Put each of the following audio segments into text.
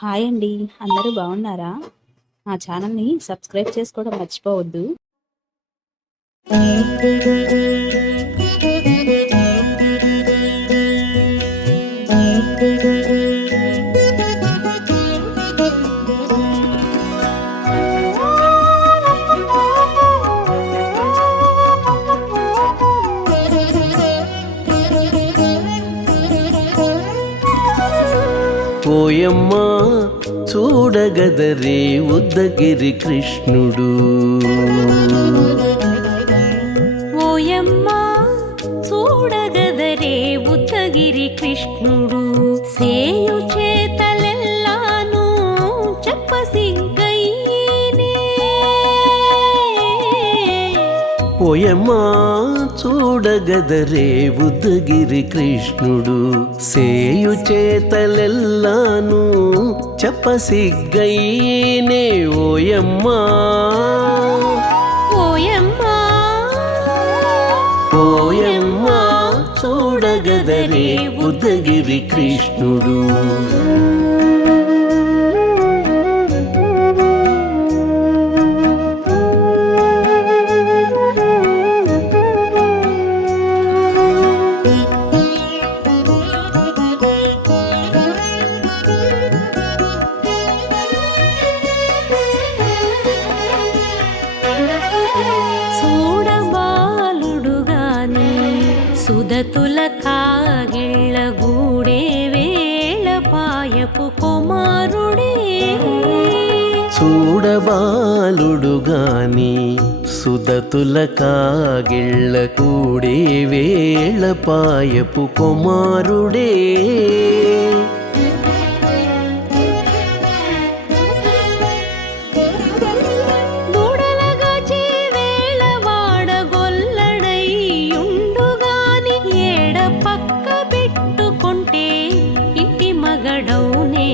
Hi అండి. అందరూ బాగున్నారా? మా ఛానల్‌ని సబ్స్క్రైబ్ చేసుకోవడం మర్చిపోవద్దు. ఓయమ్మా చూడగదరే ఉద్దగిరి కృష్ణుడు. ఓయమ్మా చూడగదరే ఉద్దగిరి కృష్ణుడు. సేయు చేతలెల్లాను చెప్పసిగ్గయ్యేనే. ఓయమ్మా చూడగదరే ఉద్దగిరి కృష్ణుడు. సేయు చేతలెల్లాను చెప్పసిగ్గయ్యేనే. ఓయమ్మా ఓయమ్మా ఓయమ్మా చూడగదరే ఉద్దగిరి కృష్ణుడు. చూడబాలుడుగాని సుదతుల కాగిళ్ళ గూడే వేళపాయపు కుమారుడే. చూడబాలుడుగాని సుదతుల కాగిళ్ళ కూడే వేళపాయపు కుమారుడే. దూడలగాచే వేళవాడ గొల్లడైయుండుగాని ఏడ పక్క పెట్టుకుంటే ఇంటి మగడౌనే.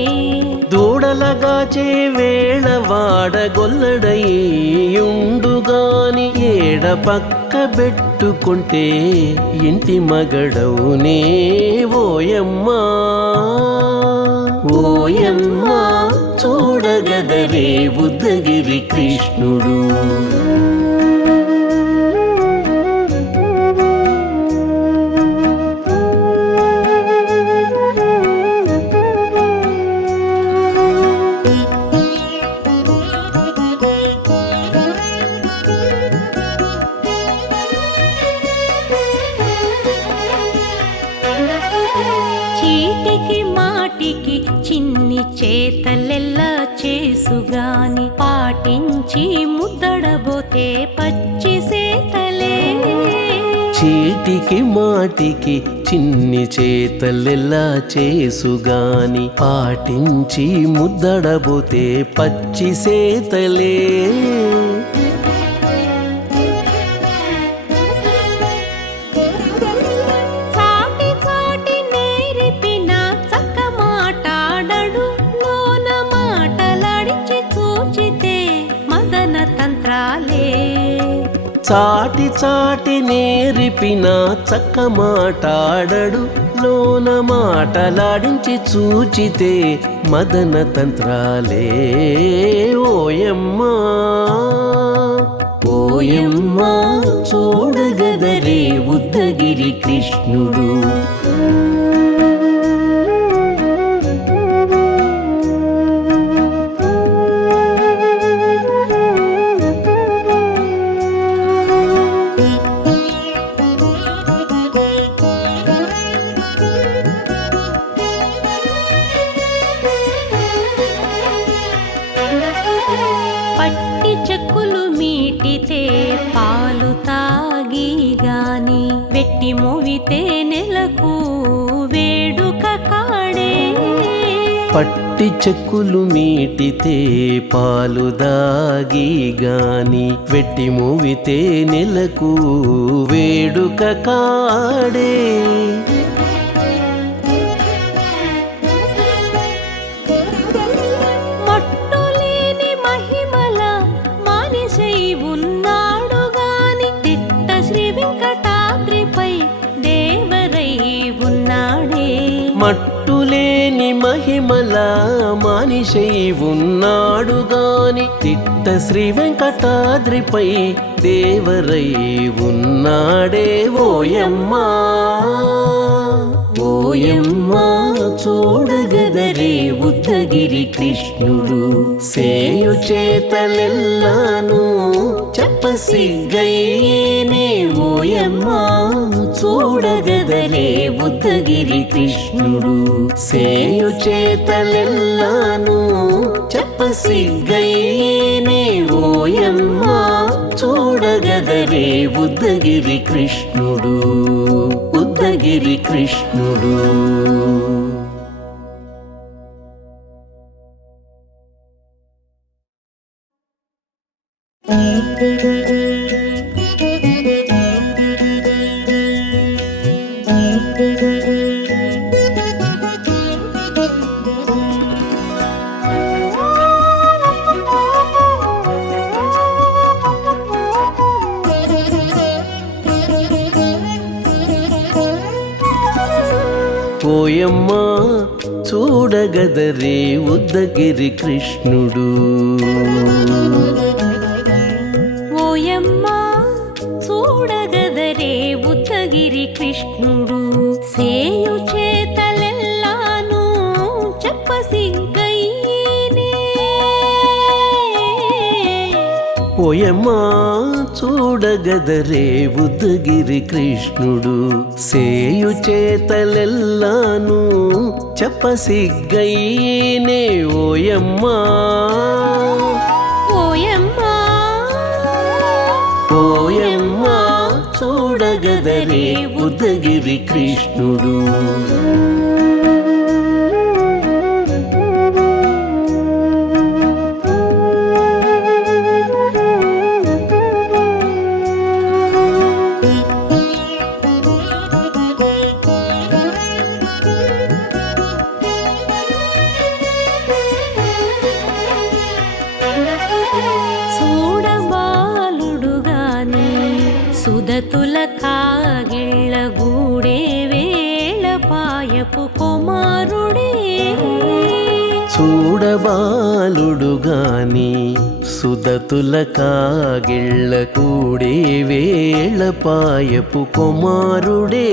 దూడలగాచే వేళవాడ గొల్లడయ్యుండుగాని ఏడ పక్క పెట్టుకుంటే ఇంటి మగడవునే. ఓయమ్మా ఓయమ్మా చూడగదరే ఉద్దగిరి కృష్ణుడు. చీటికి మాటికి చిన్ని చేతలెల్లా చేసుగాని పాటించి ముద్దడబోతే పచ్చి సేతలే. చీటికి మాటికి చిన్ని చేతలెల్లా చేసుగాని పాటించి ముద్దడబోతే పచ్చి సేతలే. చాటి చాటి నేర్పిన చక్క మాటాడడు లోన మాటలాడించి చూచితే మదన తంత్రాలే. చాటి చాటి నేర్పిన చక్క మాటాడడు లోన మాటలాడించి చూచితే మదన తంత్రాలే. ఓయమ్మా ఓయమ్మా చూడగదరే ఉద్దగిరి కృష్ణుడు. పట్టి చెక్కులు మీటితే పాలు తాగి గాని వెట్టి మోవితే నెలకు వేడుక కాడే. పట్టి చెక్కులు మీటితే పాలు దాగి గాని వెట్టి మూవితే నెలకు వేడుక కాడే. మట్టులేని మహిమల మానిసై ఉన్నాడు గాని తిట్ట శ్రీ వెంకటాద్రిపై దేవరై ఉన్నాడే. మట్టులేని మహిమల మనిషై ఉన్నాడు గాని తిట్ట శ్రీ వెంకటాద్రిపై దేవరై ఉన్నాడే ఓయమ్మా ఓయమ్మా చూడగదరే ఉద్దగిరి కృష్ణుడు సేయు చేతలెల్లాను చెప్పసిగ్గయ్యేనే ఓయమ్మా చూడగదరే ఉద్దగిరి కృష్ణుడు సేయు చేతలెల్లాను చెప్పసిగ్గయ్యేనే ఓయమ్మా చూడగదరే ఉద్దగిరి కృష్ణుడు ఉద్దగిరి కృష్ణుడు. ఓయమ్మా చూడగదరే ఉద్దగిరి కృష్ణుడు ఓయమ్మా చూడగదరే ఉద్దగిరి కృష్ణుడు సేయు చేతలెల్లాను చెప్పసిగ్గయ్యేనే ఓయమ్మా చూడగదరే ఉద్దగిరి కృష్ణుడు సేయు చేతలెల్లాను చెప్పసిగ్గయ్యేనే ఓయమ్మా ఓయమ్మా ఓయమ్మా చూడగదరే ఉద్దగిరి కృష్ణుడు. సుదతుల కాగిళ్ళ గూడే వేళపాయపు కుమారుడే చూడబాలుడు గాని సుదతుల కాగిళ్ళ కూడే వేళపాయపు కుమారుడే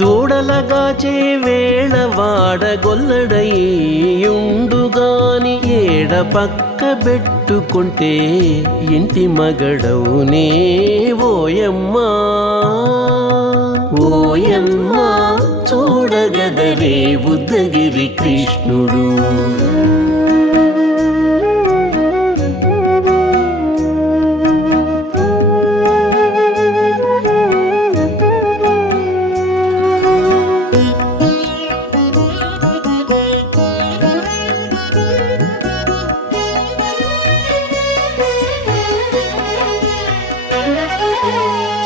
దూడలగాచే వేళ వాడగొల్లడయ్యుండుగాని ఏడ పక్క పెట్టుకుంటే ఇంటి మగడవునే ఓయమ్మా ఓయమ్మా చూడగదరే ఉద్దగిరి కృష్ణుడు.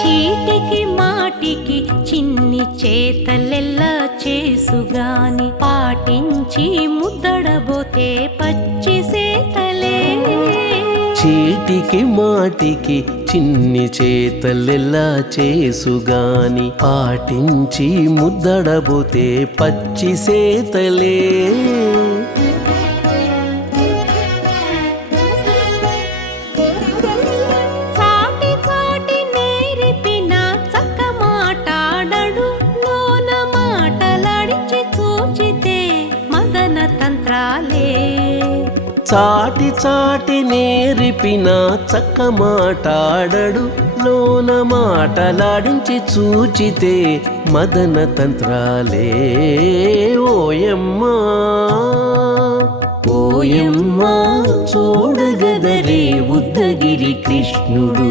చీటికి మాటికి చిన్ని చేతలెల్లా చేసుగాని పాటించి ముద్దడబోతే పచ్చి సేతలే చీటికి మాటికి చిన్ని చేతలెల్లా చేసుగాని పాటించి ముద్దడబోతే పచ్చి సేతలే చాటి చాటి నేర్పిన చక్క మాటాడడు లోన మాటలాడించి చూచితే మదన తంత్రాలే ఓయమ్మా ఓయమ్మా చూడగదరే ఉద్దగిరి కృష్ణుడు.